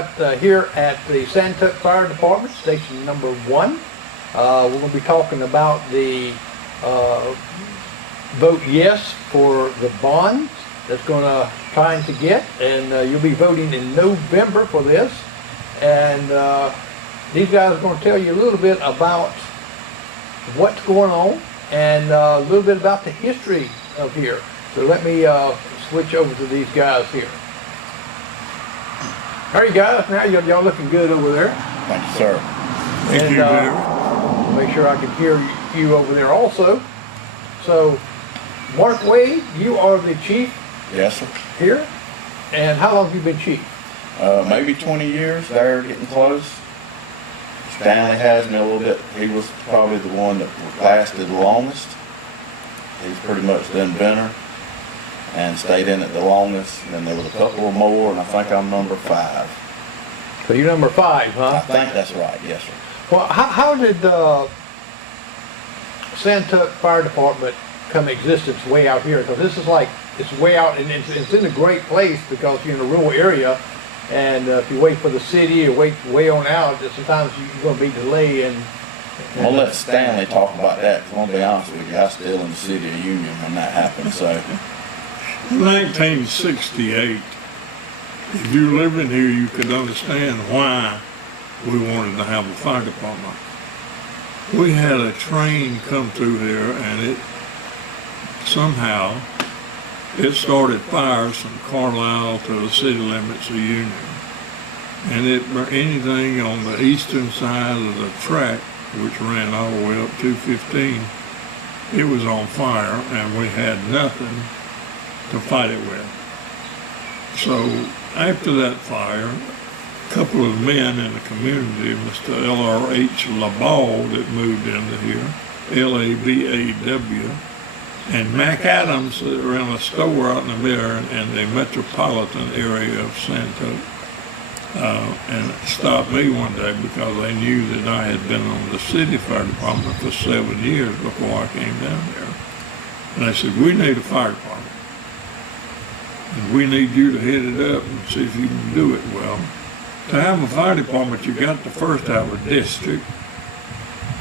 got here at the Santuc Fire Department, station number 1. We're going to be talking about the vote yes for the bonds that's going to trying to get, and you'll be voting in November for this. And these guys are going to tell you a little bit about what's going on and a little bit about the history of here. So let me switch over to these guys here. All right, guys, now y'all looking good over there. Thank you, sir. Thank you, make sure I can hear you over there also. So, Mark Wade, you are the chief. Yes, sir. Here. And how long have you been chief? Maybe 20 years there, getting close. Stanley has me a little bit. He was probably the one that lasted the longest. He's pretty much the inventor and stayed in it the longest. And then there was a couple more, and I think I'm number 5. So you're number 5, huh? I think that's right, yes, sir. Well, how did Santuc Fire Department come existence way out here? Because this is like, it's way out, and it's in a great place because you're in a rural area, and if you wait for the city or wait way on out, sometimes you're going to be delayed. I'll let Stanley talk about that, because I'm going to be honest with you, I was still in the city of Union when that happened, so. 1968, if you lived in here, you could understand why we wanted to have a fire department. We had a train come through here, and it started fires from Carlisle to the city limits of Union. And anything on the eastern side of the track, which ran all the way up 215, it was on fire, and we had nothing to fight it with. So after that fire, a couple of men in the community, Mr. L.R.H. LaBaw, that moved into here, L-A-B-A-W, and Mac Adams, that ran a store out in the middle in the metropolitan area of Santuc, and stopped me one day because they knew that I had been on the city fire department for 7 years before I came down there. And they said, we need a fire department. And we need you to head it up and see if you can do it well. To have a fire department, you got to first have a district.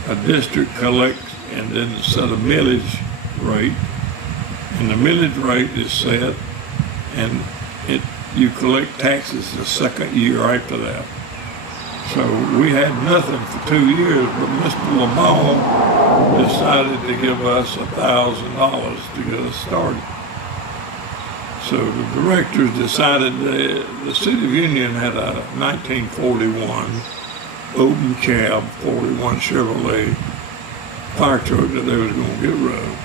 A district collects and then set a millage rate. And the millage rate is set, and you collect taxes the second year after that. So we had nothing for 2 years, but Mr. LaBaw decided to give us $1,000 to get us started. So the directors decided the City of Union had a 1941 open cab 41 Chevrolet fire truck that they was going to get rid of.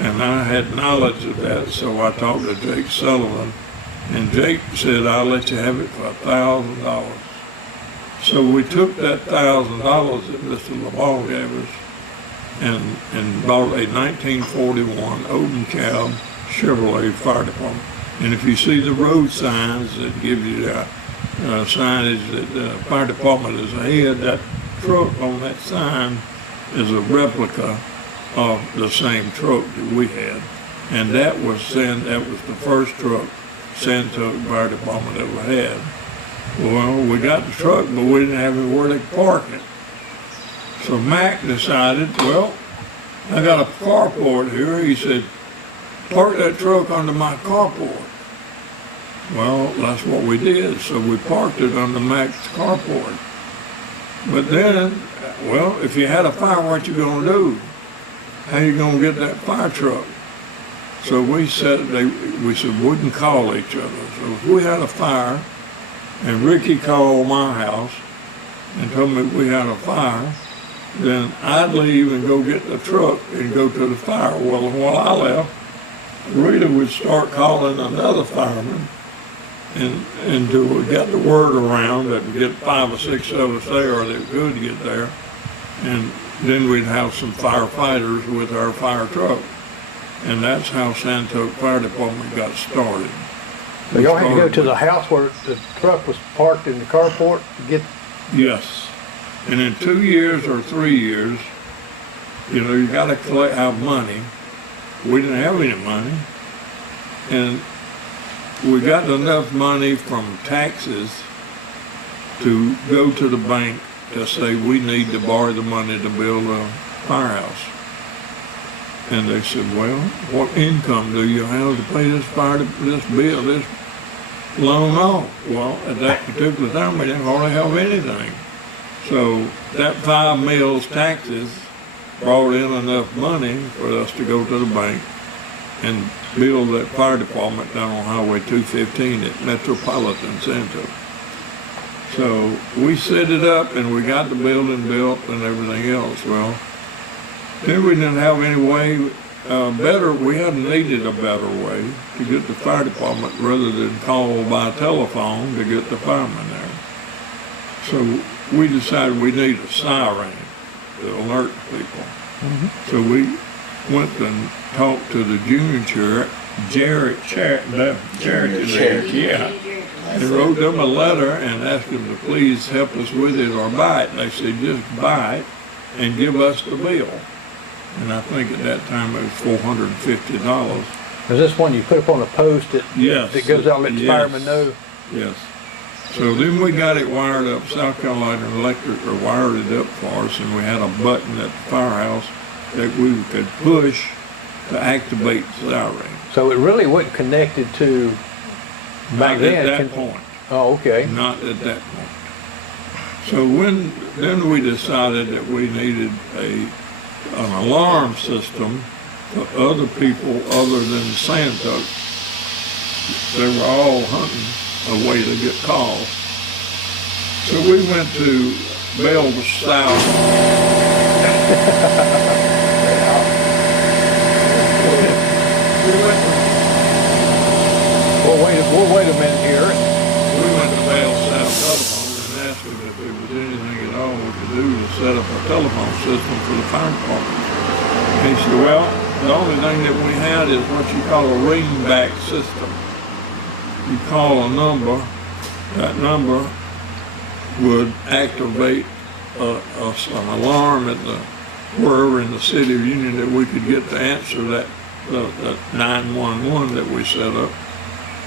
And I had knowledge of that, so I talked to Jake Sullivan, and Jake said, I'll let you have it for $1,000. So we took that $1,000 that Mr. LaBaw gave us and bought a 1941 open cab Chevrolet fire department. And if you see the road signs that give you the signage that the fire department is ahead, that truck on that sign is a replica of the same truck that we had. And that was the first truck Santuc Fire Department ever had. Well, we got the truck, but we didn't have anywhere to park it. So Mac decided, well, I got a carport here. He said, park that truck under my carport. Well, that's what we did. So we parked it under Mac's carport. But then, well, if you had a fire, what you gonna do? How you gonna get that fire truck? So we said we wouldn't call each other. So if we had a fire, and Ricky called my house and told me we had a fire, then I'd leave and go get the truck and go to the fire. Well, while I left, Rita would start calling another fireman, and until we got the word around that we get 5 or 6 of us there that could get there, and then we'd have some firefighters with our fire truck. And that's how Santuc Fire Department got started. So y'all had to go to the house where the truck was parked in the carport to get... Yes. And in 2 years or 3 years, you got to have money. We didn't have any money. And we got enough money from taxes to go to the bank to say we need to borrow the money to build a firehouse. And they said, well, what income do you have to pay this bill, this loan off? Well, at that particular time, we didn't hardly have anything. So that 5 mills taxes brought in enough money for us to go to the bank and build that fire department down on Highway 215 at Metropolitan Santuc. So we set it up and we got the building built and everything else. Well, then we didn't have any way we hadn't needed a better way to get the fire department rather than call by telephone to get the firemen there. So we decided we need a siren to alert people. Mm-hmm. So we went and talked to the junior Jared, yeah. And wrote them a letter and asked them to please help us with it or buy it. And they said, just buy it and give us the bill. And I think at that time it was $450. Is this one you put up on a post that, yes, that goes out and lets yes, firemen know? Yes. So then we got it wired up. South Carolina Electric wired it up for us, and we had a button at the firehouse that we could push to activate the siren. So it really wasn't connected to back Not then. at that point. Oh, okay. Not at that point. So then we decided that we needed an alarm system for other people other than Santuc. They were all hunting a way to get calls. So we went to Bell South. We'll wait a minute here. We went to Bell South Telephone and asked them if there was anything at all we could do to set up a telephone system for the fire department. And he said, well, the only thing that we had is what you call a ringback system. You call a number, that number would activate an alarm at wherever in the city of Union that we could get to answer that 911 that we set up.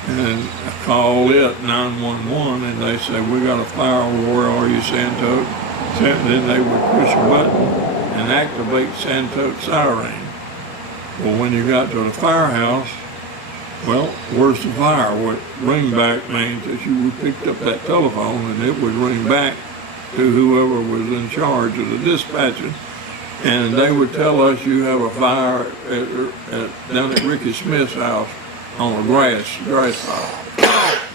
And I call it 911 and they say, we got a fire, where are you, Santuc? Then they would push a button and activate Santuc siren. Well, when you got to the firehouse, well, where's the fire? What ringback means that you picked up that telephone and it would ring back to whoever was in charge of the dispatcher. And they would tell us you have a fire down at Ricky Smith's house on a grass fire.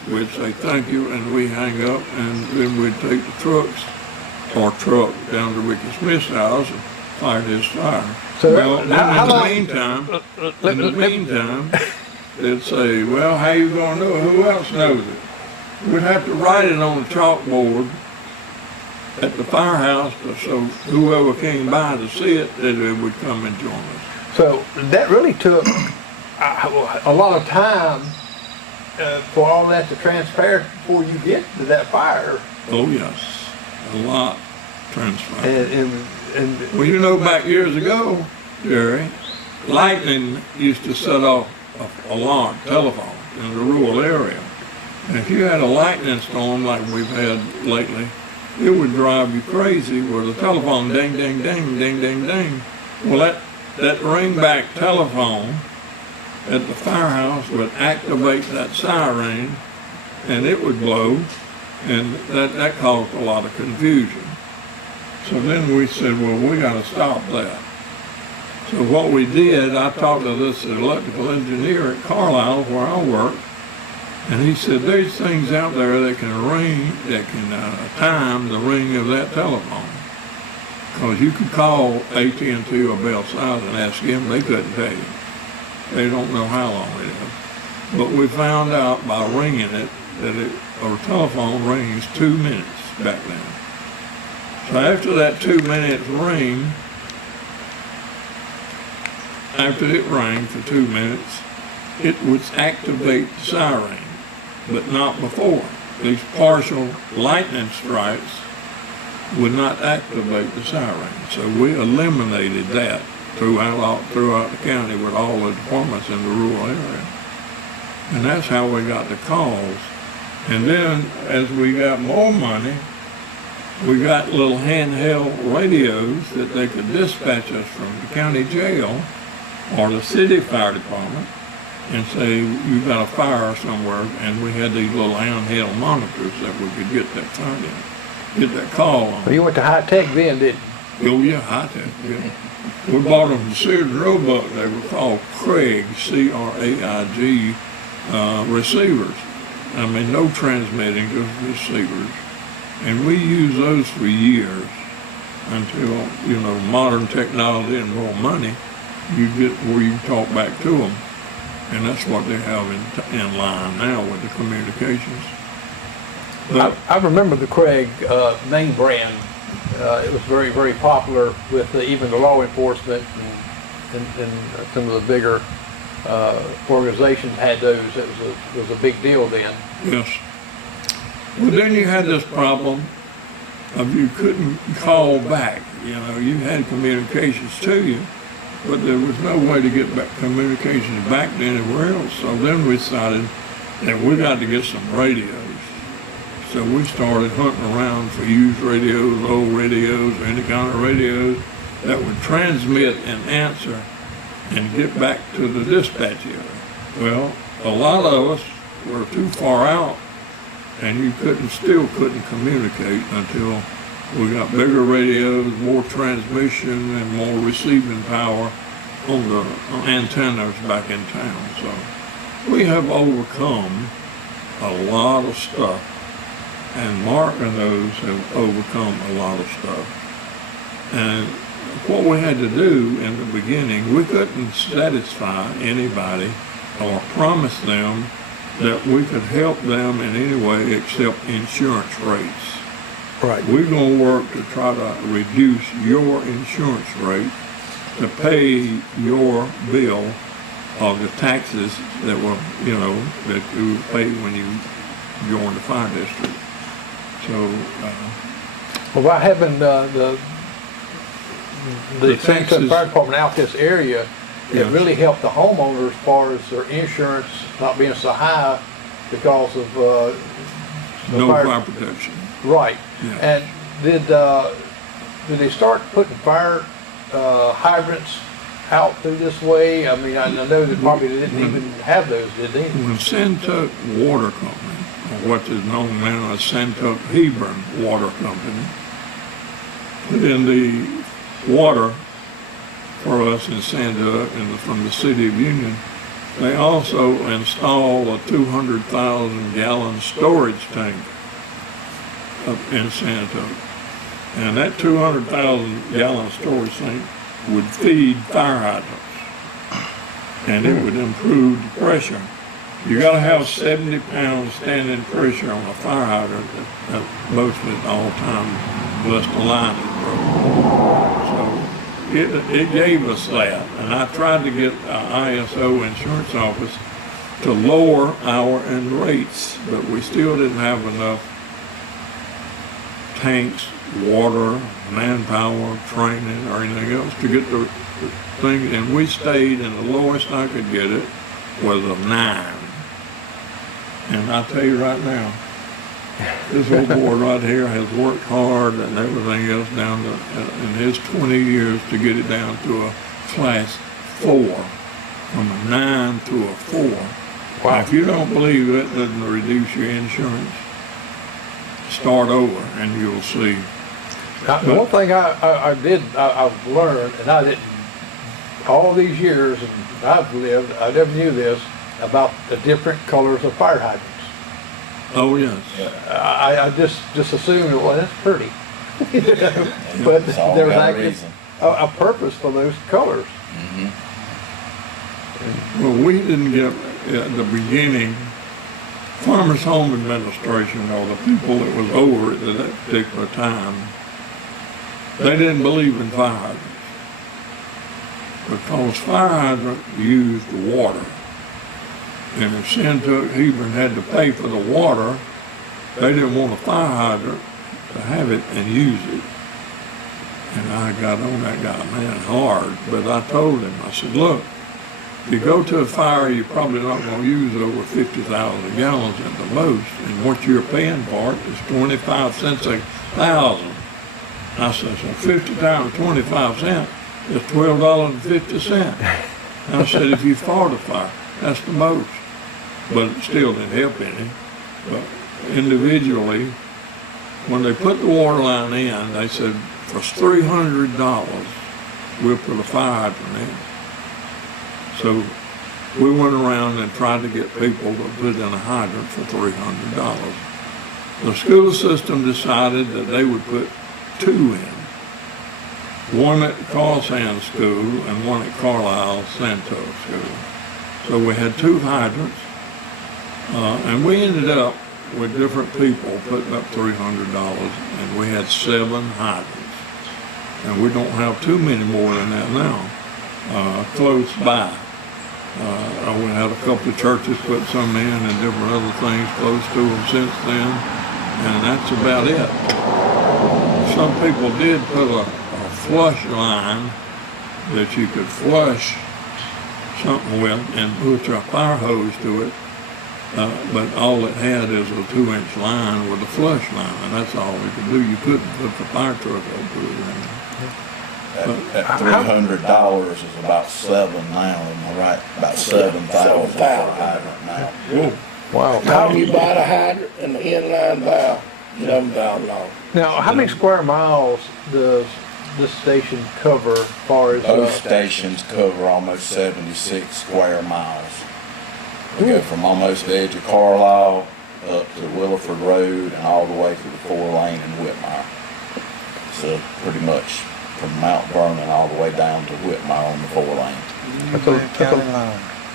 We'd say thank you and we hang up and then we'd take the truck down to Ricky Smith's house and fight his fire. So well, in the meantime, they'd say, well, how you gonna know it? Who else knows it? We'd have to write it on a chalkboard at the firehouse so whoever came by to see it, that they would come and join us. So that really took a lot of time for all that to transpire before you get to that fire. Oh yes, a lot transpired. And well, you know, back years ago, Jerry, lightning used to set off an alarm telephone in the rural area. And if you had a lightning storm like we've had lately, it would drive you crazy with the telephone ding, ding, ding, ding, ding, ding. Well, that ringback telephone at the firehouse would activate that siren and it would blow, and that caused a lot of confusion. So then we said, well, we got to stop that. So what we did, I talked to this electrical engineer at Carlisle where I work, and he said, there's things out there that can time the ring of that telephone. Because you could call AT&T or Bell South and ask them, they couldn't tell you. They don't know how long it is. But we found out by ringing it that our telephone rings 2 minutes back then. So after that 2 minutes ring, after it rang for 2 minutes, it would activate the siren, but not before. These partial lightning strikes would not activate the siren. So we eliminated that throughout the county with all the departments in the rural area. And that's how we got the calls. And then as we got more money, we got little handheld radios that they could dispatch us from the county jail or the city fire department and say, you got a fire somewhere, and we had these little handheld monitors that we could get that fire in, get that call on. Well, you went to high tech then, didn't you? Oh yeah, high tech, yeah. We bought them from Sears and Roebuck. They were called Craig, C-R-A-I-G, receivers. I mean, no transmitting, just receivers. And we used those for years until, you know, modern technology and more money, you get where you can talk back to them. And that's what they have in line now with the communications. But I remember the Craig name brand. It was very, very popular with even the law enforcement and some of the bigger organizations had those. It was a big deal then. yes. Well, then you had this problem of you couldn't call back. You know, you had communications to you, but there was no way to get back communications back to anywhere else. So then we decided that we got to get some radios. So we started hunting around for used radios, old radios, any kind of radios that would transmit and answer and get back to the dispatch area. Well, a lot of us were too far out, and you still couldn't communicate until we got bigger radios, more transmission, and more receiving power on the antennas back in town. So we have overcome a lot of stuff, and Mark and those have overcome a lot of stuff. And what we had to do in the beginning, we couldn't satisfy anybody or promise them that we could help them in any way except insurance rates. Right. We're going to work to try to reduce your insurance rate to pay your bill of the taxes that were, you know, that you pay when you join the fire district. So, Well, by having the Santuc Texas- Fire Department out this area, it Yes. really helped the homeowners as far as their insurance not being so high because of the no fire protection. Right. Yeah. And did they start putting fire hydrants out through this way? I mean, I know that probably they didn't even have those, did they? When Santuc Water Company, or what is known now as Santuc Hebron Water Company, put in the water for us in Santuc and from the City of Union, they also installed a 200,000 gallon storage tank up in Santuc. And that 200,000 gallon storage tank would feed fire hydrants. And it would improve the pressure. You gotta have 70 pounds standing pressure on a fire hydrant at mostly at all time unless the line is broke. So it gave us that. And I tried to get ISO insurance office to lower our end rates, but we still didn't have enough tanks, water, manpower, training, or anything else to get the thing. And we stayed, and the lowest I could get it was a 9. And I tell you right now, this old boy right here has worked hard and everything else down to, in his 20 years to get it down to a class 4, from a 9 to a 4. Wow. Now, if you don't believe it doesn't reduce your insurance, start over and you'll see. Now, the one thing I've learned, and I didn't, all these years and I've lived, I never knew this, about the different colors of fire hydrants. Oh, yes. I just assumed, well, that's pretty. You know, but It's all there was got a actually reason. a purpose for those colors. Well, we didn't get, at the beginning, Farmers Home Administration, or the people that was over it at that particular time, they didn't believe in fire hydrants. Because fire hydrant used water. And if Santuc Hebron had to pay for the water, they didn't want a fire hydrant to have it and use it. And I got on that guy, man, hard. But I told him, I said, look, If you go to a fire, you're probably not gonna use over 50,000 gallons at the most, and what you're paying for it is 25 cents a thousand. I said, so 50 times 25 cents is $12.50. I said, if you fought a fire, that's the most. But it still didn't help any. But individually, when they put the water line in, they said, for $300, we'll put a fire hydrant in. So we went around and tried to get people to put in a hydrant for $300. The school system decided that they would put two in. One at Carlsand School and one at Carlisle Santuc School. So we had two hydrants, and we ended up with different people putting up $300, and we had 7 hydrants. And we don't have too many more than that now, close by. We had a couple of churches put some in and different other things close to them since then, and that's about it. Some people did put a flush line that you could flush something with and put a fire hose to it, but all it had is a 2-inch line with a flush line, and that's all we could do. You couldn't put the fire truck up to it. At $300 is about 7 now, am I right? About 7,000 for a hydrant now. Wow. How do you buy the hydrant and the inline valve? $7,000. Now, how many square miles does this station cover as far as? Those stations cover almost 76 square miles. We go from almost the edge of Carlisle up to Williford Road and all the way through the 4-lane in Whitmire. So pretty much from Mount Vernon all the way down to Whitmire on the 4-lane.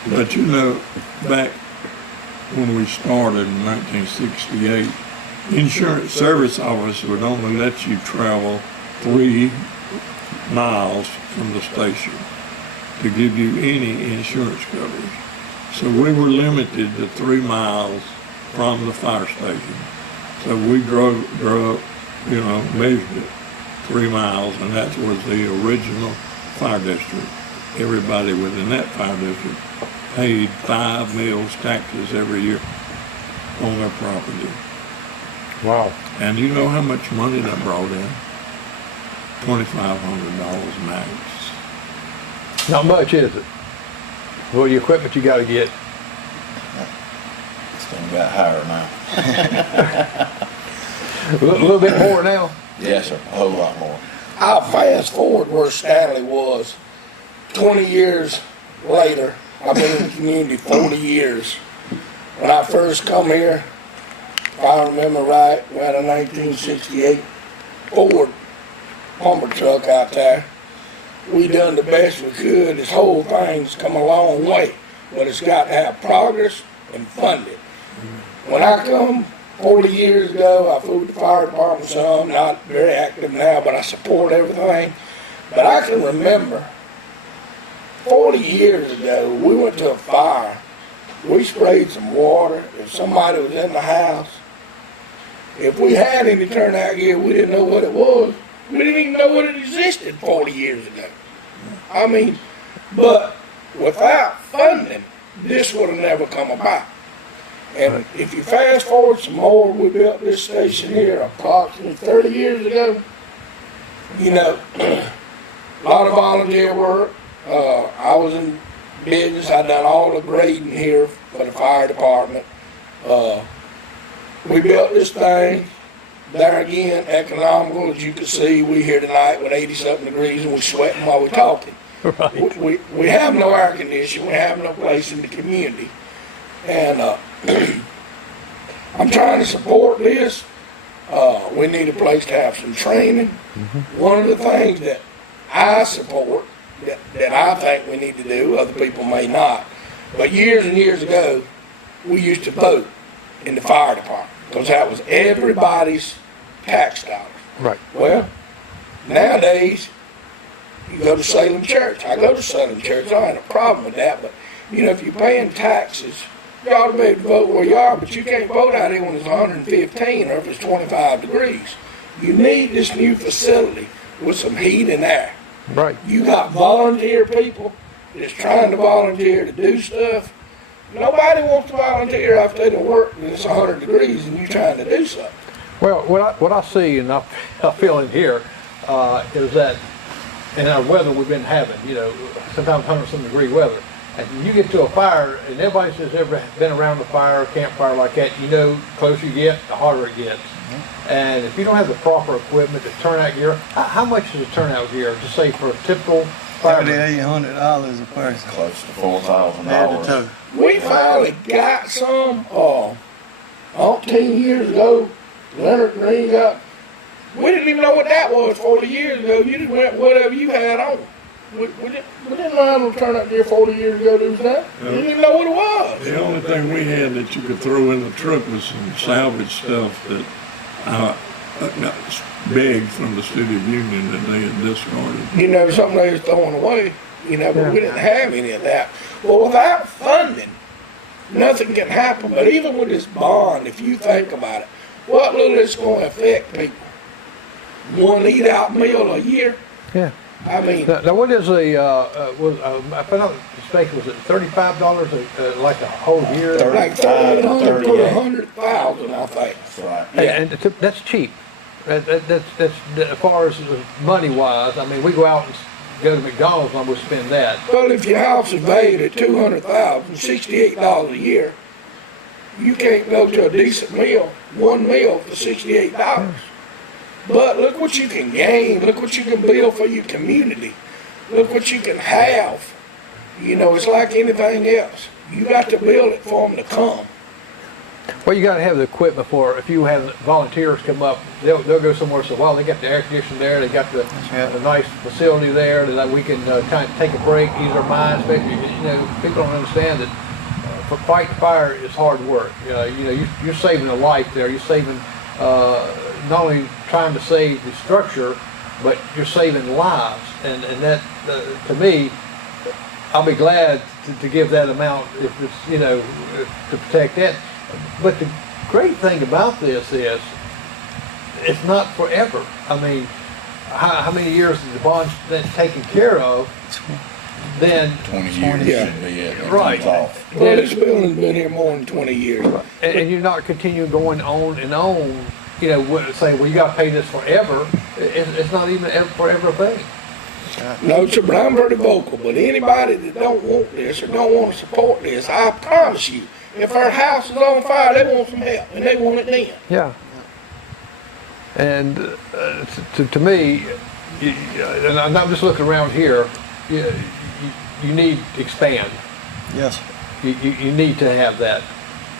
But you know, back when we started in 1968, insurance service office would only let you travel 3 miles from the station to give you any insurance coverage. So we were limited to 3 miles from the fire station. So we drove, measured it 3 miles, and that was the original fire district. Everybody within that fire district paid 5 mills taxes every year on their property. Wow. And you know how much money that brought in? $2,500 max. Not much, is it? Well, the equipment you got to get. It's gonna get higher now. A little bit more now. Yes, sir, a whole lot more. I'll fast forward where Stanley was. 20 years later, I've been in the community 40 years. When I first come here, if I remember right, we had a 1968 Ford pumper truck out there. We done the best we could. This whole thing's come a long way, but it's got to have progress and funded. When I come 40 years ago, I flew the fire department some, not very active now, but I support everything. But I can remember 40 years ago, we went to a fire. We sprayed some water. If somebody was in the house, if we had any turnout gear, we didn't know what it was. We didn't even know what it existed 40 years ago. I mean, but without funding, this would have never come about. And if you fast forward some more, we built this station here approximately 30 years ago. You know, a lot of volunteer work. I was in business. I done all the grading here for the fire department. We built this thing. There again, economical. As you can see, we here tonight with 80-something degrees and we're sweating while we're talking. Right. We have no air conditioning. We have no place in the community. And I'm trying to support this. We need a place to have some training. One of the things that I support, that I think we need to do, other people may not, but years and years ago, we used to vote in the fire department because that was everybody's tax dollars. Right. Well, nowadays, you go to Salem Church. I go to Salem Church. I don't have a problem with that, but you know, if you're paying taxes, you ought to be able to vote where you are, but you can't vote out here when it's 115 or if it's 25 degrees. You need this new facility with some heat and air. Right. You got volunteer people that's trying to volunteer to do stuff. Nobody wants to volunteer after they done work and it's 100 degrees and you're trying to do something. Well, what I see and I feel in here is that in our weather we've been having, you know, sometimes 100-some degree weather, and you get to a fire, and everybody says ever been around a fire, campfire like that, you know, closer you get, the harder it gets. And if you don't have the proper equipment, the turnout gear, how much is the turnout gear, just say for a typical fireman? $800 a person. Close to $4,000. Head to toe. We finally got some, 18 years ago, Leonard Green got, we didn't even know what that was 40 years ago. You just went whatever you had on. We didn't know how to turn out gear 40 years ago to do that. We didn't even know what it was. The only thing we had that you could throw in the truck was some salvage stuff that got begged from the city of Union that they had discarded. You know, something they was throwing away, you know, but we didn't have any of that. Well, without funding, nothing can happen. But even with this bond, if you think about it, what little it's going to affect people? One eat-out meal a year? Yeah. I mean, Now what is if I'm not mistaken, was it $35 like a whole year? like 300 to 100,000, I think. That's right. And that's cheap. That's as far as money wise. I mean, we go out and go to McDonald's and we'll spend that. Well, if your house is valued at $200,000, $68 a year, you can't go to a decent meal, one meal for $68. But look what you can gain. Look what you can build for your community. Look what you can have. You know, it's like anything else. You got to build it for them to come. Well, you got to have the equipment for. If you have volunteers come up, they'll go somewhere. So, well, they got the air conditioning there. They got the nice facility there that we can kind of take a break, ease our minds. Especially, you know, people don't understand that for fighting fire is hard work. You know, you're saving a life there. You're saving. Not only trying to save the structure, but you're saving lives, and that to me, I'll be glad to give that amount if it's, you know, to protect that. But the great thing about this is it's not forever. I mean, how many years is the bond then taken care of? Then 20 years Yeah. should be it. Right. It's off. Well, this building's been here more than 20 years. and you're not continuing going on and on. You know, say, well, you got to pay this forever. It's not even forever a thing. No, sir, but I'm pretty vocal. But anybody that don't want this or don't want to support this, I promise you, if our house is on fire, they want some help, and they want it then. Yeah. And to me, and I'm not just looking around here, you need to expand. Yes. You need to have that.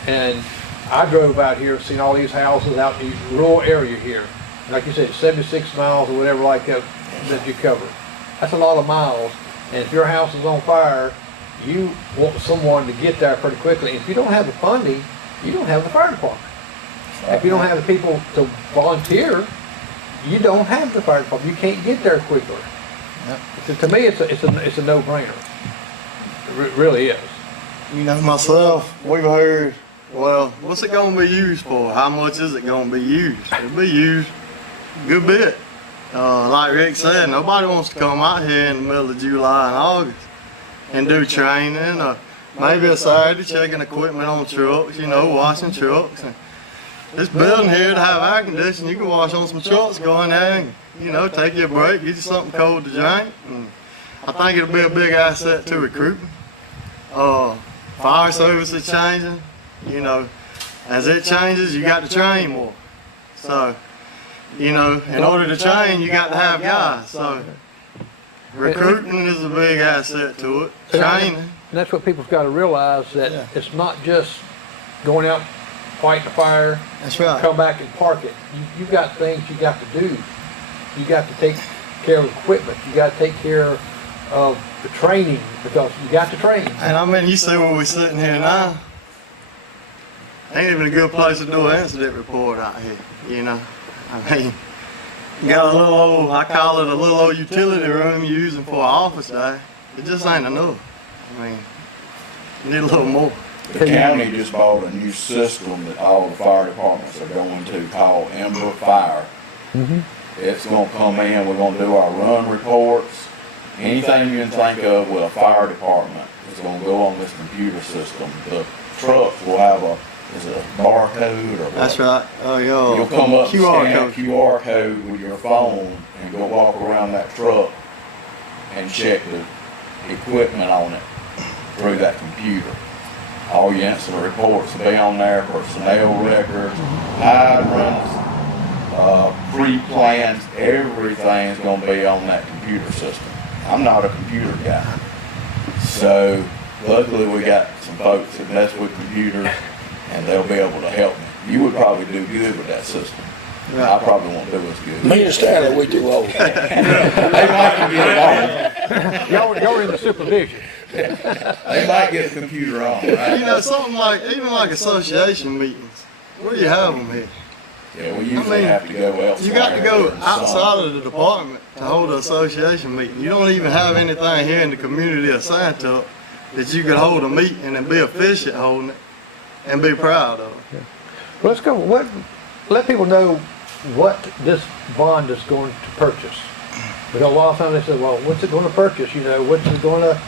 And I drove out here, seen all these houses out in the rural area here. Like you said, 76 miles or whatever like that you cover. That's a lot of miles. And if your house is on fire, you want someone to get there pretty quickly. If you don't have the funding, you don't have the fire department. If you don't have the people to volunteer, you don't have the fire department. You can't get there quickly. Yep. So to me, it's a no-brainer. It really is. You know, myself, we've heard, well, what's it going to be used for? How much is it going to be used? It'll be used a good bit. Like Rick said, nobody wants to come out here in the middle of July and August and do training, or maybe a Saturday checking equipment on trucks, you know, washing trucks. And this building here to have air conditioning, you can wash on some trucks, go in there and, you know, take you a break, get you something cold to drink. And I think it'll be a big asset to recruiting. Fire service is changing, you know, as it changes, you got to train more. So, you know, in order to train, you got to have guys. So, recruiting is a big asset to it. Training. And that's what people's got to realize, that it's not just going out, fighting the fire, That's right. come back and park it. You got things you got to do. You got to take care of equipment. You got to take care of the training, because you got to train. And I mean, you see where we're sitting here now. Ain't even a good place to do an incident report out here, you know. I mean, you got a little old, I call it a little old utility room you're using for an office day. It just ain't enough. I mean, you need a little more. The county just bought a new system that all the fire departments are going to called Ember Fire. It's gonna come in, we're gonna do our run reports, anything you can think of with a fire department is gonna go on this computer system. The trucks will have is it a barcode or what? That's right. Oh, yeah. You'll come up and QR scan a code. QR code with your phone and go walk around that truck and check the equipment on it through that computer. All your incident reports will be on there, personnel records, hydrants, pre-plans, everything's gonna be on that computer system. I'm not a computer guy. So luckily we got some folks that mess with computers and they'll be able to help me. You would probably do good with that system. I probably won't do as good. Me and Stanley, we too old. They might can get it Y'all in the supervision. on. They might get a computer on, right? You know, something like, even like association meetings, where do you have them here? Yeah, we usually have to go elsewhere. You got to go during outside summer. of the department to hold an association meeting. You don't even have anything here in the community of Santuc that you could hold a meeting and be efficient holding it and be proud of it. Well, let's go, let people know what this bond is going to purchase. Because a lot of times they say, well, what's it going to purchase, you know, what's it going to,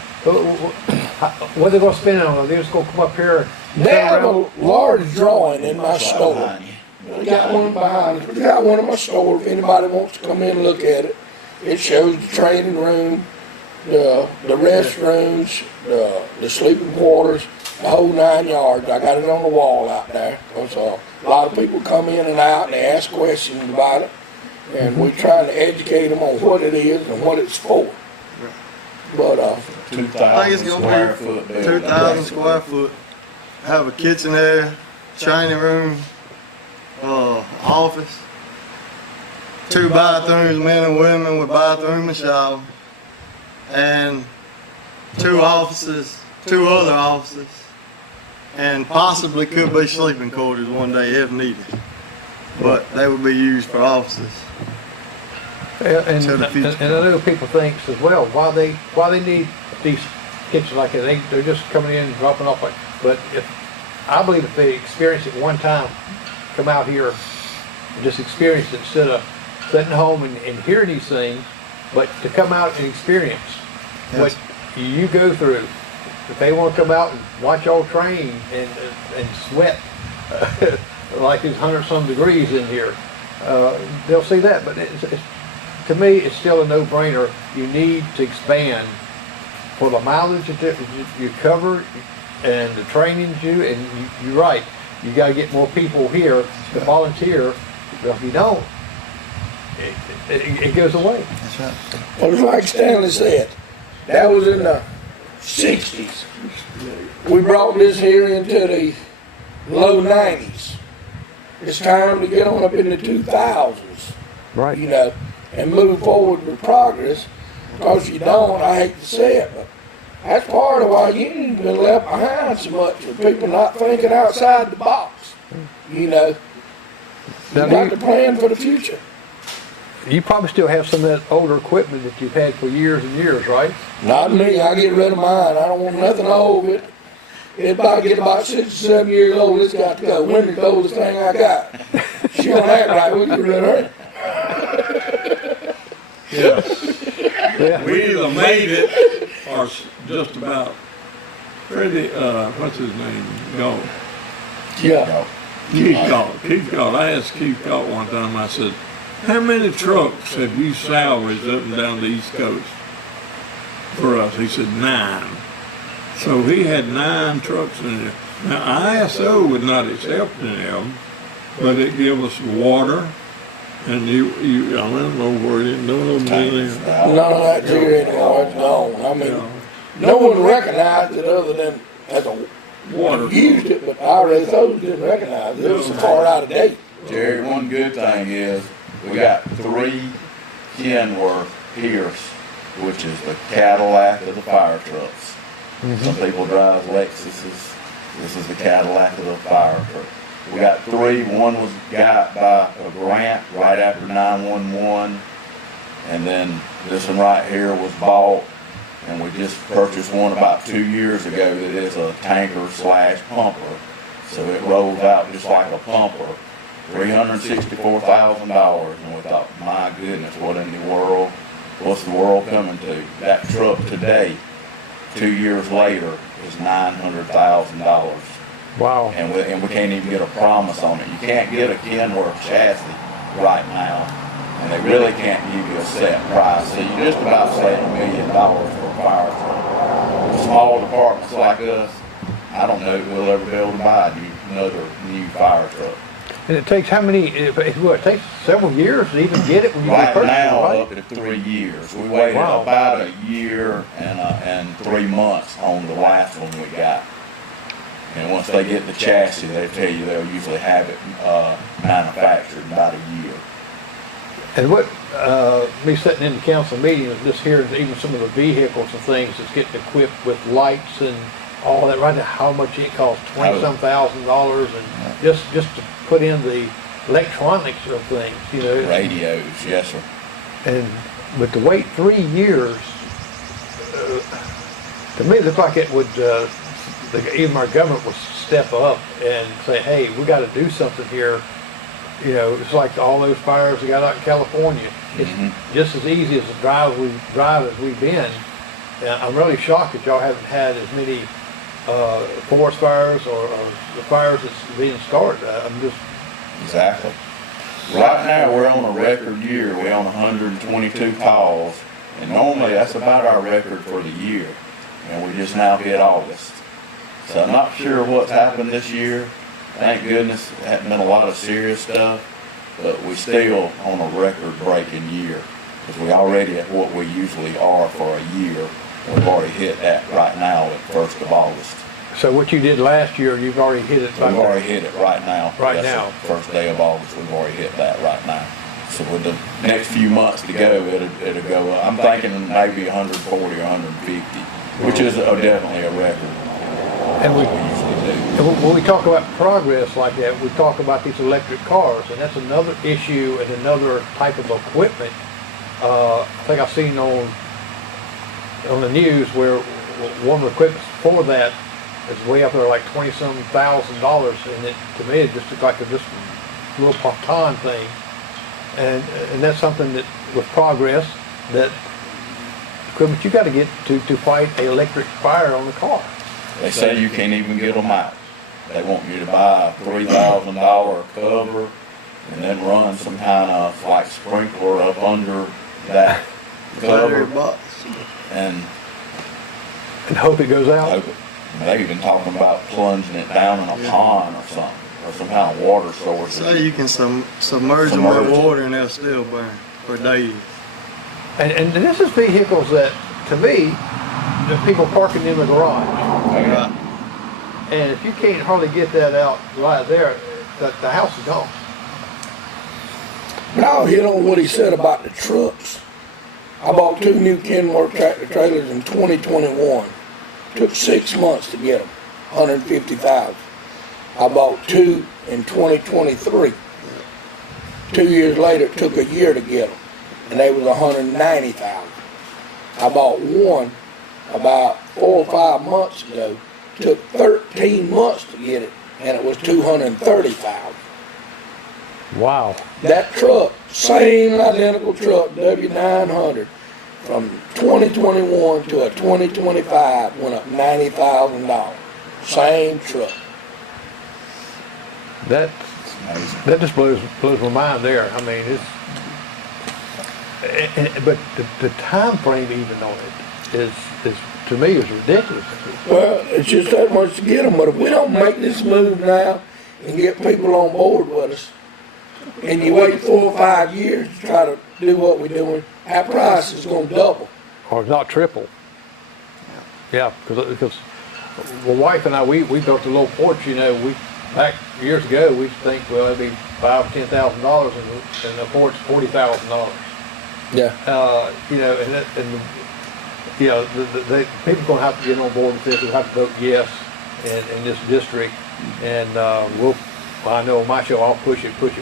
what are they going to spend on? Are they just going to come up here and They turn have a around? large drawing in my store. Behind you. We got one behind us. We got one in my store. If anybody wants to come in and look at it, it shows the training room, the restrooms, the sleeping quarters, the whole 9 yards. I got it on the wall out there. So a lot of people come in and out and they ask questions about it, and we're trying to educate them on what it is and what it's for. But I think 2,000 it's gonna square be foot building. 2,000 square foot. Have a kitchen area, training room, office, 2 bathrooms, men and women with bathroom and shower, and 2 offices, 2 other offices, and possibly could be sleeping quarters one day if needed. But they would be used for offices. Yeah, and To the future. I know people think as well, why they need these kitchens like that, they're just coming in and dropping off. But I believe if they experience it one time, come out here and just experience it instead of sitting home and hearing these things, but to come out and experience what you go through. If they want to come out and watch y'all train and sweat like it's 100-some degrees in here, they'll see that. But to me, it's still a no-brainer. You need to expand for the mileage that you cover and the trainings and you're right. You got to get more people here to volunteer. But if you don't, it goes away. That's right. well, it's like Stanley said, that was in the 60s. We brought this here into the low 90s. It's time to get on up in the 2000s, Right. you know, and move forward with progress. Because if you don't, I hate to say it, but that's part of why union's been left behind so much, with people not thinking outside the box. You know, you Now, got to plan for the future. You probably still have some of that older equipment that you've had for years and years, right? Not me, I get rid of mine. I don't want nothing old with it. It about get about 6 or 7 years old, it's got to go. Wendy goes the thing I got. She don't act right, we get rid of her. Yeah. We either made it or just about pretty, what's his name? Galt. Yeah. Keith Galt. I asked Keith Galt one time, I said, how many trucks have you salvaged up and down the East Coast for us? He said 9. So he had 9 trucks in there. Now ISO would not accept any of them, but it gave us water, and I don't know where it is, no million. None of that's here anymore, it's gone. I mean, no one recognized it other than as a Water. used it, but our SOs didn't recognize it. It was so far out of date. Jerry, one good thing is we got 3 Kenworth Pierce, which is the Cadillac of the fire trucks. Some people drive Lexuses. This is the Cadillac of the fire truck. We got 3. One was got by a grant right after 911, and then this one right here was bought, and we just purchased one about 2 years ago that is a tanker / pumper. So it rolls out just like a pumper. $364,000, and we thought, my goodness, what in the world? What's the world coming to? That truck today, 2 years later, is $900,000. Wow. And we can't even get a promise on it. You can't get a Kenworth chassis right now, and they really can't give you a set price. So you're just about saying $1 million for a fire truck. Small departments like us, I don't know if we'll ever be able to buy another new fire truck. And it takes how many, it takes several years to even get it when you Right purchase it, now, right? up to 3 years. We waited Wow. about a year and 3 months on the last one we got. And once they get the chassis, they tell you they'll usually have it manufactured in about a year. And what, me sitting in the council meeting and just hearing even some of the vehicles and things that's getting equipped with lights and all that, right now, how much it costs, $20-some thousand, and just to put in the electronics of things, you know. Radios, yes, sir. But to wait 3 years, to me, it looks like it would, even our government would step up and say, hey, we got to do something here. You know, it's like all those fires we got out in California. It's just as easy as the drive as we've been. And I'm really shocked that y'all haven't had as many forest fires or the fires that's being started. I'm just... Exactly. Right now, we're on a record year. We're on 122 calls, and normally that's about our record for the year. And we just now hit August. So I'm not sure what's happened this year. Thank goodness there hasn't been a lot of serious stuff, but we're still on a record-breaking year because we already at what we usually are for a year. We've already hit that right now at 1st of August. So what you did last year, you've already hit it. We've already hit it right now. Right Yes, now. First day of August, we've already hit that right now. So with the next few months to go, it'll go up. I'm thinking maybe 140 or 150, which is definitely a record. And we usually do. And when we talk about progress like that, we talk about these electric cars, and that's another issue and another type of equipment. I think I've seen on the news where one of the equipment for that is way up there, like $20-some thousand, and it, to me, it just looked like just a little part-time thing. And that's something that, with progress, that equipment you got to get to fight an electric fire on the car. They say you can't even get them out. They want you to buy a $3,000 cover and then run some kind of like sprinkler up under that cover and hope it goes out. hope it. They've even talking about plunging it down in a pond or something, or some kind of water source. So you can submerge them with water and they'll still burn for days. And this is vehicles that, to me, the people parking in the garage. Right. And if you can't hardly get that out right there, the house is gone. But I'll hit on what he said about the trucks. I bought 2 new Kenworth tractor trailers in 2021. Took 6 months to get them, $150,000. I bought 2 in 2023. 2 years later, it took a year to get them, and they was $190,000. I bought one about 4 or 5 months ago. Took 13 months to get it, and it was $230,000. Wow. That truck, same identical truck, W900, from 2021 to a 2025 went up $90,000. Same truck. That just blows my mind there. I mean, but the time frame even on it is to me is ridiculous. Well, it's just that much to get them, but if we don't make this move now and get people on board with us, and you wait 4 or 5 years to try to do what we're doing, our price is going to double. Or not triple. Yeah, because my wife and I, we built a little porch, you know, back years ago, we used to think, well, it'd be $5,000 or $10,000, and the porch $40,000. Yeah. You know, you know, the people are going to have to get on board with this. We'll have to vote yes in this district, and I know on my show I'll push it as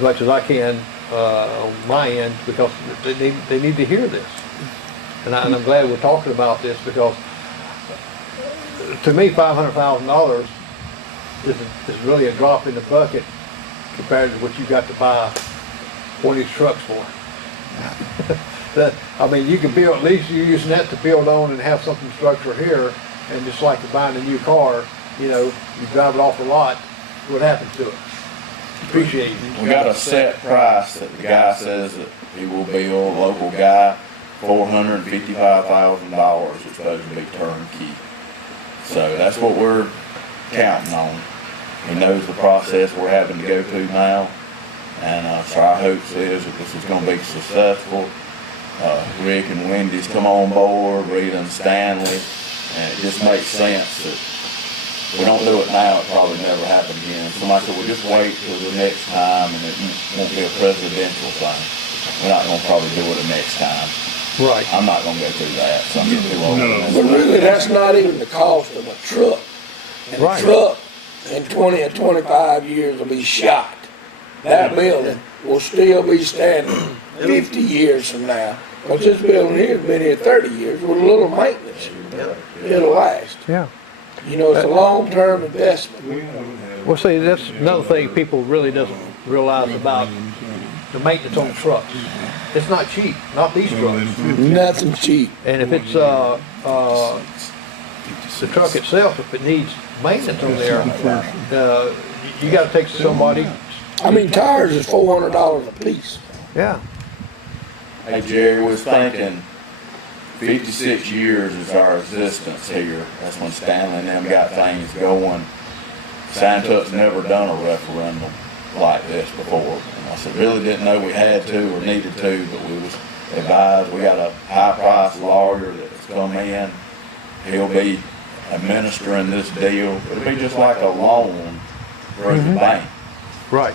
much as I can on my end, because they need to hear this, and I'm glad we're talking about this, because to me $500,000 is really a drop in the bucket compared to what you got to buy one of these trucks for. I mean, you can build, at least you're using that to build on and have something structure here, and just like buying a new car, you know, you drive it off the lot, what happens to it? Appreciate it. We got a set price that the guy says that he will bill, local guy, $455,000. It's supposed to be turnkey. So that's what we're counting on. He knows the process we're having to go through now. And so our hopes is that this is going to be successful. Rick and Wendy's come on board, Rita and Stanley, and it just makes sense that if we don't do it now, it probably never happen again. Somebody said, well, just wait till the next time, and it won't be a presidential thing. We're not going to probably do it the next time. Right. I'm not going to go through that, so I'm getting too old. No. But really, that's not even the cost of a truck. And Right. a truck in 20 or 25 years will be shot. That building will still be standing 50 years from now. Because this building here has been here 30 years with a little maintenance. It'll last. Yeah. You know, it's a long-term investment. Well, see, that's another thing people really doesn't realize about the maintenance on trucks. It's not cheap, not these trucks. Nothing cheap. And if it's, the truck itself, if it needs maintenance on there, you gotta take somebody, I mean, tires is $400 a piece. yeah. Hey, Jerry was thinking 56 years is our existence here. That's when Stanley and them got things going. Santuc's never done a referendum like this before. And I said, really didn't know we had to or needed to, but we was advised. We got a high-priced lawyer that's come in. He'll be administering this deal. It'll be just like a loan through the bank. Right.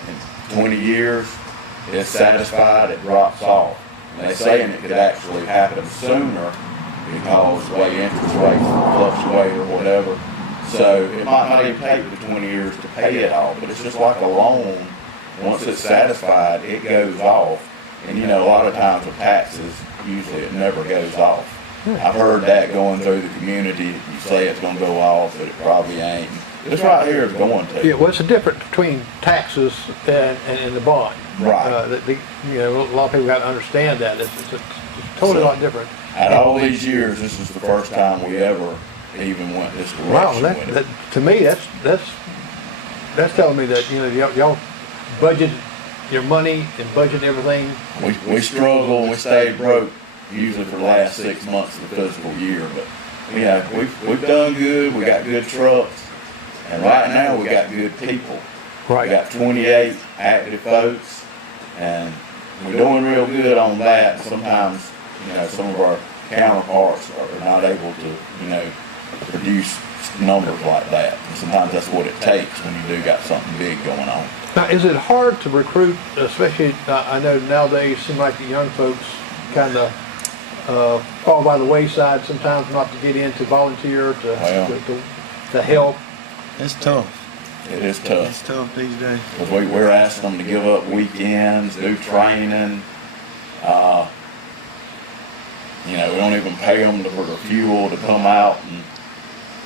In 20 years, it's satisfied, it drops off. And they're saying it could actually happen sooner because the way interest rates fluctuate or whatever. So it might not even take the 20 years to pay it off, but it's just like a loan. Once it's satisfied, it goes off. And you know, a lot of times with taxes, usually it never goes off. I've heard that going through the community. You say it's going to go off, but it probably ain't. This right here is going to. Yeah, well, it's the difference between taxes and the bond. Right. You know, a lot of people got to understand that. It's totally a lot different. Out of all these years, this is the first time we ever even went this direction Wow, with it. that, to me, that's telling me that, you know, y'all budget your money and budget everything. We struggle, we stay broke usually for the last 6 months of the fiscal year, but yeah, we've done good. We got good trucks, and right now we got good people. Right. We got 28 active folks, and we're doing real good on that. Sometimes, you know, some of our counterparts are not able to, you know, produce numbers like that. And sometimes that's what it takes when you do got something big going on. Now, is it hard to recruit, especially, I know nowadays, it seems like the young folks kind of fall by the wayside sometimes, not to get in to volunteer, to help. It's tough. It is tough. It's tough these days. Because we're asking them to give up weekends, do training. You know, we don't even pay them for the fuel to come out and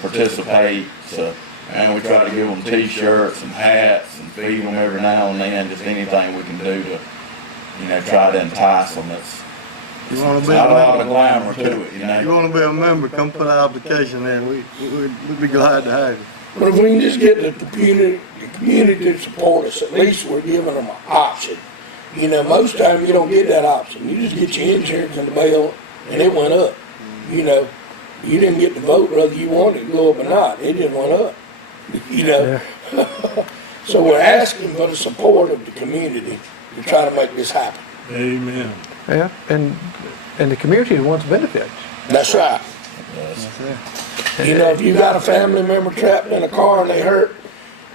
participate. So, and we try to give them T-shirts and hats and feed them every now and then. Just anything we can do to, you know, try to entice them. It's You want to be not a lot a of member? glamour to it, you You know. want to be a member? Come put an application in. We'd be glad to have you. But if we can just get the community to support us, at least we're giving them an option. You know, most times you don't get that option. You just get your insurance in the mail and it went up. You know, you didn't get to vote whether you wanted it to go up or not. It just went up. You know, so we're asking for the support of the community to try to make this happen. Amen. Yeah, and the community wants benefits. That's right. You know, if you got a family member trapped in a car and they hurt,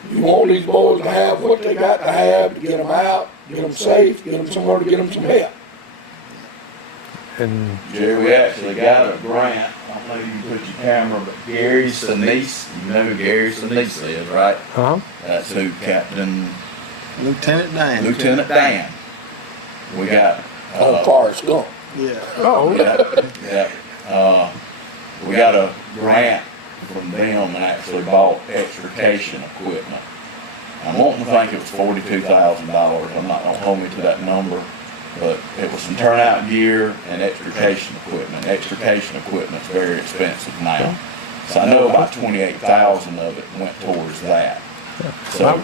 you want these boys to have what they got to have to get them out, get them safe, get them somewhere to get them some help. And Jerry, we actually got a grant. I don't know if you can put your camera, but Gary Sinise, you know who Gary Sinise is, right? That's who Captain Lieutenant Dan. Lieutenant Dan. We got On Forrest Gump. Yeah. oh, we got a grant from them and actually bought extrication equipment. I'm wanting to think it was $42,000. I'm not gonna hold me to that number, but it was some turnout gear and extrication equipment. Extrication equipment's very expensive now. So I know about 28,000 of it went towards that. So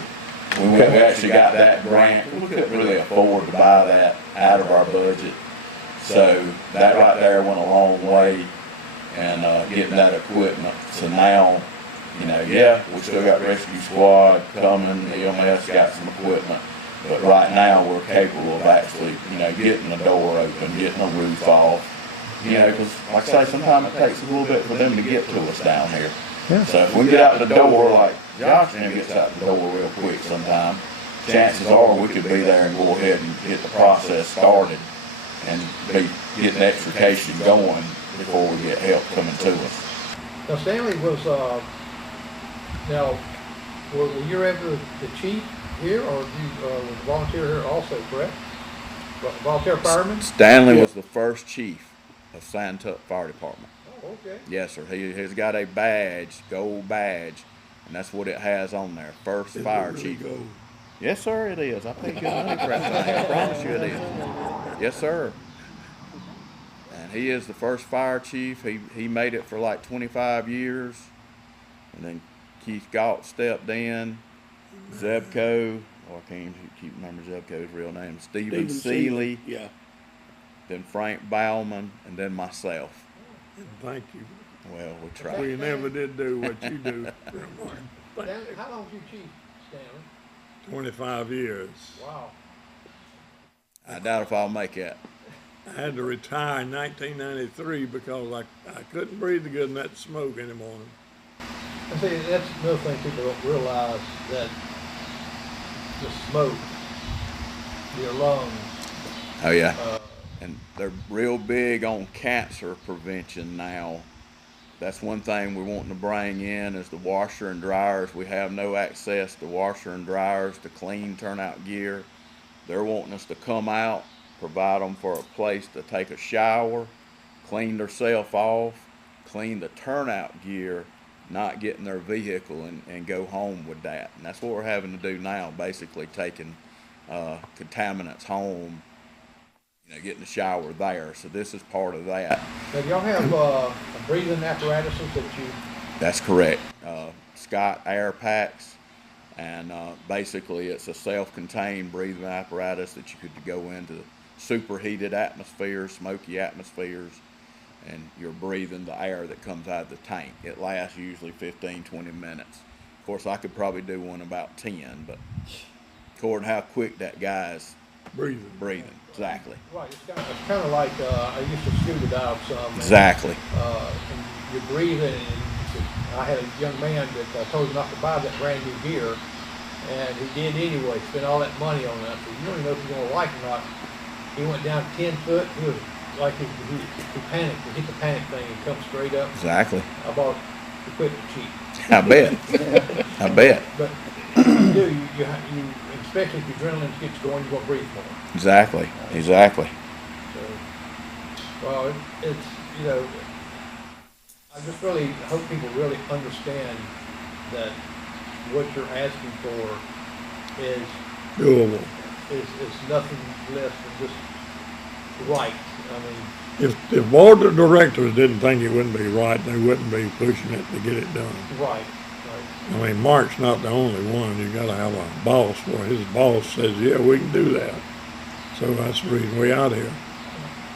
we actually got that grant. We couldn't really afford to buy that out of our budget. So that right there went a long way in getting that equipment. So now, you know, yeah, we still got rescue squad coming, EMS got some equipment. But right now we're capable of actually, you know, getting the door open, getting the roof off. You know, because like I say, sometimes it takes a little bit for them to get to us down here. Yeah. So if we get out the door like Josh and him gets out the door real quick sometime, chances are we could be there and go ahead and get the process started and be getting extrication going before we get help coming to us. Now Stanley was, now, were you ever the chief here, or you was a volunteer here also, correct? Volunteer fireman? Stanley was the first chief of Santuc Fire Department. Oh, okay. Yes, sir. He's got a badge, gold badge, and that's what it has on there. First fire chief. Gold? Yes, sir, it is. I pay good money for that thing. I promise you it is. Yes, sir. And he is the first fire chief. He made it for like 25 years. And then Keith Galt stepped in. Zebco, I can't keep remember Zebco's real name. Stephen Seeley. Yeah. Then Frank Bauman, and then myself. Thank you. Well, we tried. We never did do what you do. Stanley, how long was you chief, Stanley? 25 years. Wow. I doubt if I'll make it. I had to retire in 1993 because I couldn't breathe good in that smoke anymore. I see, that's another thing people don't realize, that the smoke, your lungs, Oh yeah. And they're real big on cancer prevention now. That's one thing we're wanting to bring in is the washer and dryers. We have no access to washer and dryers to clean turnout gear. They're wanting us to come out, provide them for a place to take a shower, clean themselves off, clean the turnout gear, not get in their vehicle and go home with that. And that's what we're having to do now, basically taking contaminants home, you know, getting the shower there. So this is part of that. now y'all have breathing apparatuses that you, That's correct. Scott Air Packs, and basically it's a self-contained breathing apparatus that you could go into superheated atmospheres, smoky atmospheres, and you're breathing the air that comes out of the tank. It lasts usually 15-20 minutes. Of course, I could probably do one about 10, but according to how quick that guy's breathing. Exactly. right, it's kind of like, I used to scuba dive some. And, Exactly. and you're breathing, and I had a young man that told him not to buy that brand new gear, and he did anyway, spent all that money on that. So you don't even know if you're going to like it or not. He went down 10 foot, he was like he panicked, he hit the panic thing and come straight up. Exactly. I bought equipment cheap. I bet. I bet. But you do, you especially if your adrenaline gets going, you're going to breathe more. Exactly. Exactly. So, well, it's, you know, I just really hope people really understand that what you're asking for is Doable. is nothing less than just right. I mean, If board of directors didn't think it wouldn't be right, they wouldn't be pushing it to get it done. right. I mean, Mark's not the only one. You gotta have a boss where his boss says, yeah, we can do that. So that's the reason we out here.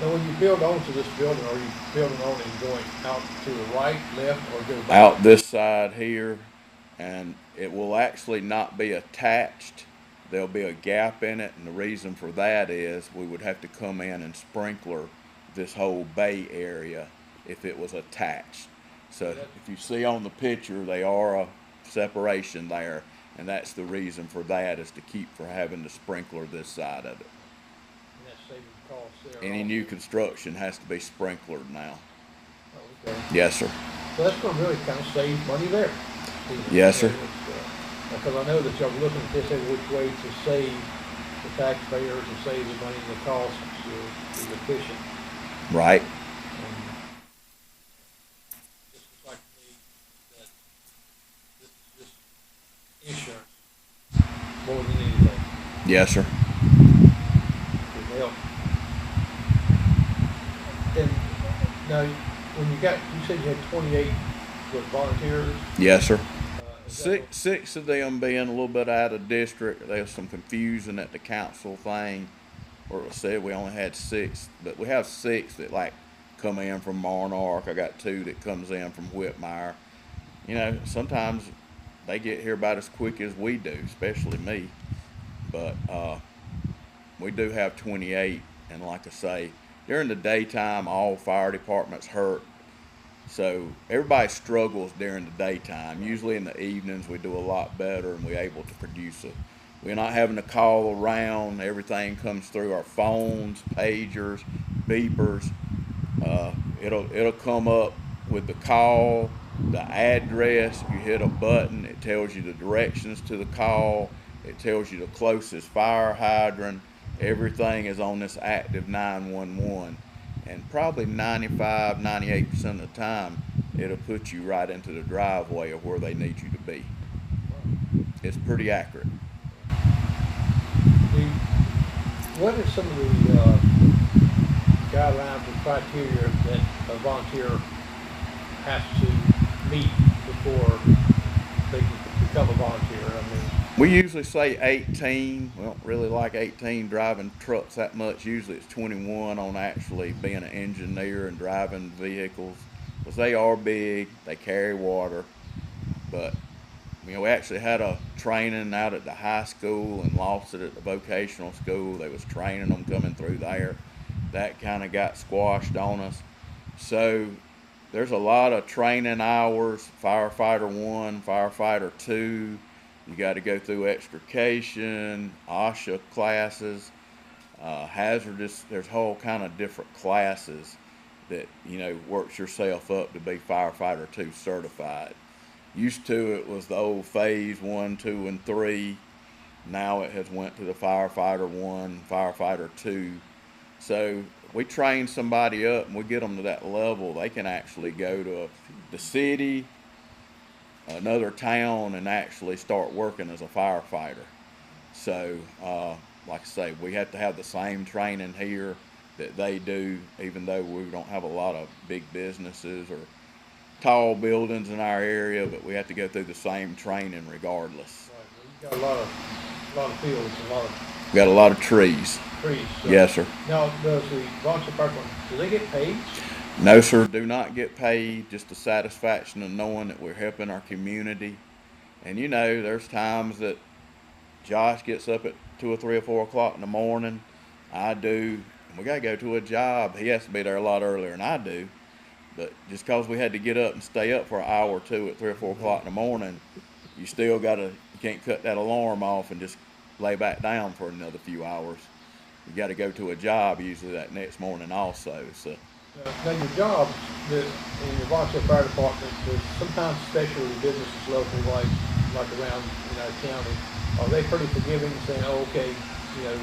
Now, when you build onto this building, are you building on and going out to the right, left, or go back? Out this side here, and it will actually not be attached. There'll be a gap in it, and the reason for that is we would have to come in and sprinkler this whole bay area if it was attached. So if you see on the picture, they are a separation there, and that's the reason for that, is to keep from having to sprinkler this side of it. And that's saving costs there. Any new construction has to be sprinklered now. Oh, okay. Yes, sir. So that's going to really kind of save money there. Yes, sir. Because I know that y'all are looking at this every which way to save the taxpayers and save the money and the costs to be efficient. Right. And this is like me, that this is just insurance more than anything. Yes, sir. To help Now, when you said you had 28 with volunteers? Yes, sir. Is that- Six of them being a little bit out of district. There was some confusion at the council thing, where it said we only had 6, but we have 6 that like come in from Monarch. I got 2 that comes in from Whitmire. You know, sometimes they get here about as quick as we do, especially me. But we do have 28, and like I say, during the daytime, all fire departments hurt. So everybody struggles during the daytime. Usually in the evenings we do a lot better and we're able to produce it. We're not having to call around. Everything comes through our phones, pagers, beepers. It'll come up with the call, the address. You hit a button, it tells you the directions to the call. It tells you the closest fire hydrant. Everything is on this active 911. And probably 95, 98% of the time, it'll put you right into the driveway of where they need you to be. It's pretty accurate. What are some of the guidelines and criteria that a volunteer has to meet before they can become a volunteer? I mean, We usually say 18. We don't really like 18 driving trucks that much. Usually it's 21 on actually being an engineer and driving vehicles, because they are big, they carry water. But you know, we actually had a training out at the high school and lost it at the vocational school. They was training them coming through there. That kind of got squashed on us. So there's a lot of training hours. Firefighter 1, firefighter 2. You got to go through extrication, OSHA classes, hazardous. There's a whole kind of different classes that, you know, works yourself up to be firefighter 2 certified. Used to it was the old phase 1, 2, and 3. Now it has went to the firefighter 1, firefighter 2. So we train somebody up and we get them to that level. They can actually go to the city, another town, and actually start working as a firefighter. So like I say, we have to have the same training here that they do, even though we don't have a lot of big businesses or tall buildings in our area, but we have to go through the same training regardless. right, well, you've got a lot of fields, a lot of We got a lot of trees. trees. So Yes, sir. now, does the volunteer fire department, do they get paid? No, sir, do not get paid. Just the satisfaction of knowing that we're helping our community. And you know, there's times that Josh gets up at 2 or 3 or 4 o'clock in the morning. I do. And we got to go to a job. He has to be there a lot earlier than I do. But just because we had to get up and stay up for an hour or two at 3 or 4 o'clock in the morning, you still got to, you can't cut that alarm off and just lay back down for another few hours. You got to go to a job usually that next morning also. So. Now, your jobs in your volunteer fire department, there's sometimes special businesses local, like around, you know, county. Are they pretty forgiving, saying, oh, okay, you know?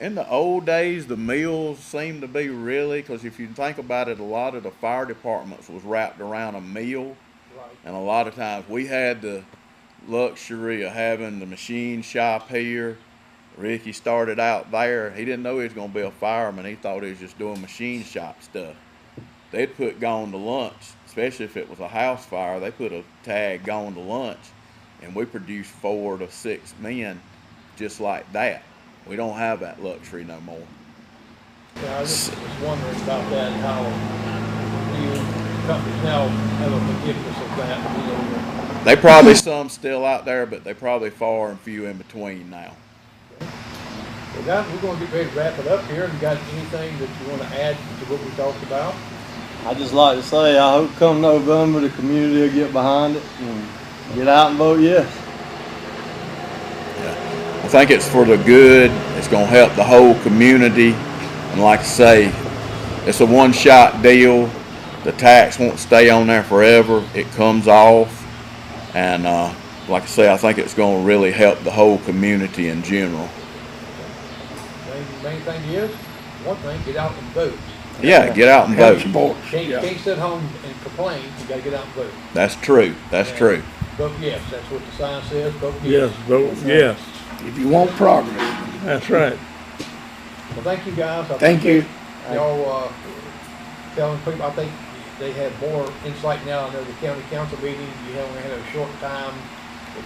In the old days, the meals seemed to be really, because if you think about it, a lot of the fire departments was wrapped around a meal. Right. And a lot of times we had the luxury of having the machine shop here. Ricky started out there. He didn't know he was going to be a fireman. He thought he was just doing machine shop stuff. They'd put gone to lunch, especially if it was a house fire. They put a tag gone to lunch, and we produced 4 to 6 men just like that. We don't have that luxury no more. Yeah, I just was wondering about that, how you companies now have a forgiveness of that, you know. They probably some still out there, but they probably far and few in between now. Well, guys, we're going to get ready to wrap it up here. You got anything that you want to add to what we talked about? I just like to say, I hope come November the community will get behind it and get out and vote yes. I think it's for the good. It's going to help the whole community. And like I say, it's a one-shot deal. The tax won't stay on there forever. It comes off. And like I say, I think it's going to really help the whole community in general. Main thing is, one thing, get out and vote. Yeah, get out and vote. Can't sit home and complain. You got to get out and vote. That's true. That's true. Vote yes. That's what the sign says. Vote Yes, yes. vote yes. If you want progress. That's right. Well, thank you guys. I Thank you. appreciate y'all telling people, I think they have more insight now. I know the county council meeting, you only had a short time.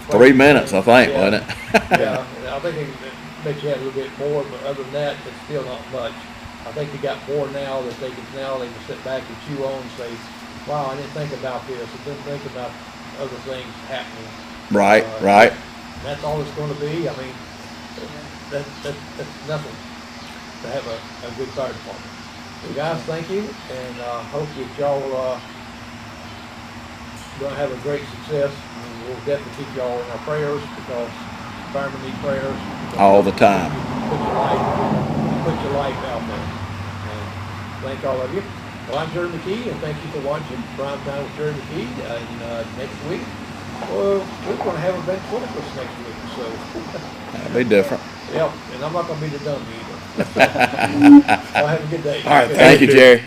3 minutes, I think, Yeah. wasn't it? Yeah, and I think they bet you had a little bit more, but other than that, it's still not much. I think they got more now that they can sit back and chew on and say, wow, I didn't think about this, I didn't think about other things happening. Right, right. That's all it's gonna be. I mean, that's nothing to have a good fire department. So guys, thank you, and hope that y'all gonna have a great success. And we'll definitely keep y'all in our prayers because firemen need prayers. All the time. Put your life out there. And thank all of you. Well, I'm Jerry McKee, and thank you for watching Prime Time with Jerry McKee. And next week, well, we're going to have a ventriloquist next week, so. That'll be different. Yeah, and I'm not going to be the dummy either. So, well, have a good day. All right, thank you, Jerry.